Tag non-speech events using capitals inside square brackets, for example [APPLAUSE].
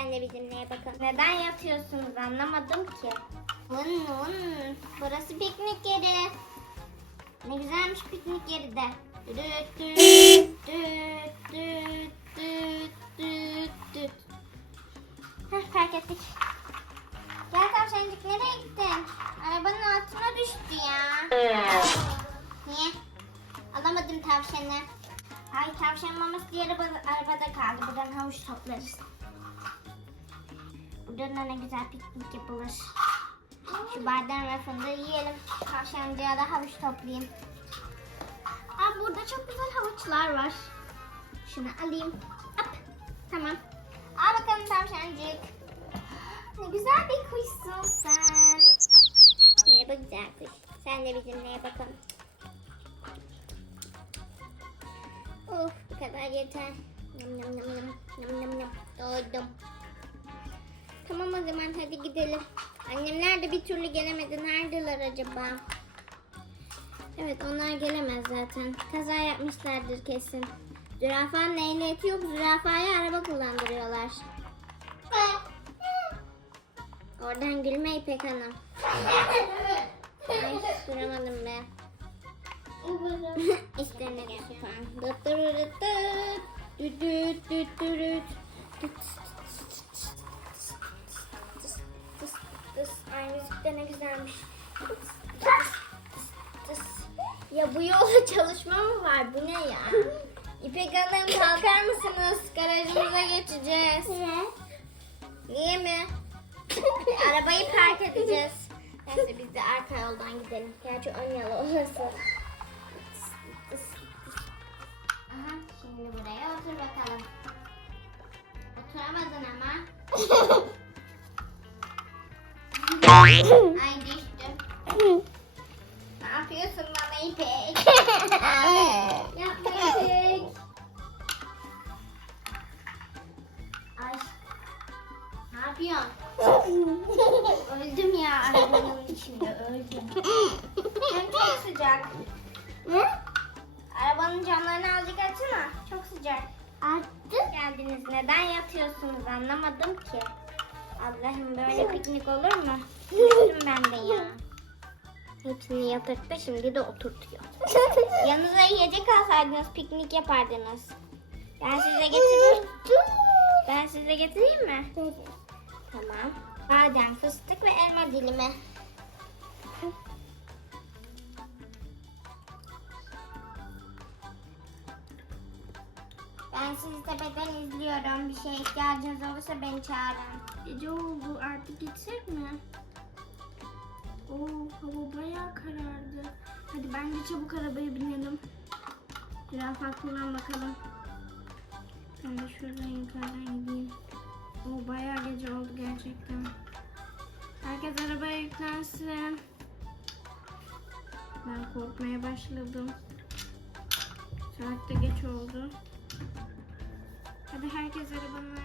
Sen de bizimle bakalım. Neden yatıyorsunuz anlamadım ki. Vın vın. Burası piknik yeri. Ne güzelmiş piknik yeri de. Düt düt düt düt düt düt düt. Heh, fark ettik. Gel tavşancık nereye gittin? Arabanın altına düştü ya. Niye? Alamadım tavşanı. Ay tavşan maması diğer araba, arabada kaldı. Buradan havuç toplarız. Da ne güzel piknik yapılır. Şu bardağın rafında yiyelim. Tavşancıya da havuç toplayayım. Aa, burada çok güzel havuçlar var. Şunu alayım. Hop. Tamam. Al bakalım tavşancık. Ne güzel bir kuşsun sen. Merhaba güzel kuş. Sen de bizimle bakalım. Of bu kadar yeter. Yum yum yum yum. Yum yum yum. Doydum. Tamam o zaman hadi gidelim. Annem nerede bir türlü gelemedi. Neredeler acaba? Evet onlar gelemez zaten. Kaza yapmışlardır kesin. Zürafanın ehliyeti yok. Zürafaya araba kullandırıyorlar. Oradan gülme İpek Hanım. Ay duramadım be. işte ne yapan. De ne güzelmiş. Ya bu yola [LAUGHS] çalışma mı var? Bu ne ya? İpek Hanım kalkar mısınız? Garajımıza geçeceğiz. Niye mi? Arabayı park edeceğiz. Neyse biz de arka yoldan gidelim. Gerçi ön yol orası. Aha şimdi buraya otur bakalım. Oturamadın ama. [LAUGHS] Ay düştüm. Ne yapıyorsun bana İpek? Yapma İpek. Ay. Ne yapıyorsun? öldüm ya arabanın içinde öldüm. Hem çok sıcak. Arabanın camlarını azıcık açsana. Çok sıcak. Geldiniz. Neden yatıyorsunuz anlamadım ki. Allah'ım böyle piknik olur mu? Düştüm ben de ya. Hepsini yatırttı şimdi de oturtuyor. Yanınıza yiyecek alsaydınız piknik yapardınız. Ben size getireyim. Ben size getireyim mi? Tamam. Badem, fıstık ve elma dilimi. Ben sizi tepeden izliyorum. Bir şeye ihtiyacınız olursa beni çağırın. Gece oldu artık gitsek mi? Oo hava bayağı karardı. Hadi bence çabuk arabaya binelim. Zürafa kullan bakalım. Ben de şuradan yukarıdan gideyim. Oo bayağı gece oldu gerçekten. Herkes arabaya yüklensin. Ben korkmaya başladım. Saat de geç oldu. Herkes arabanın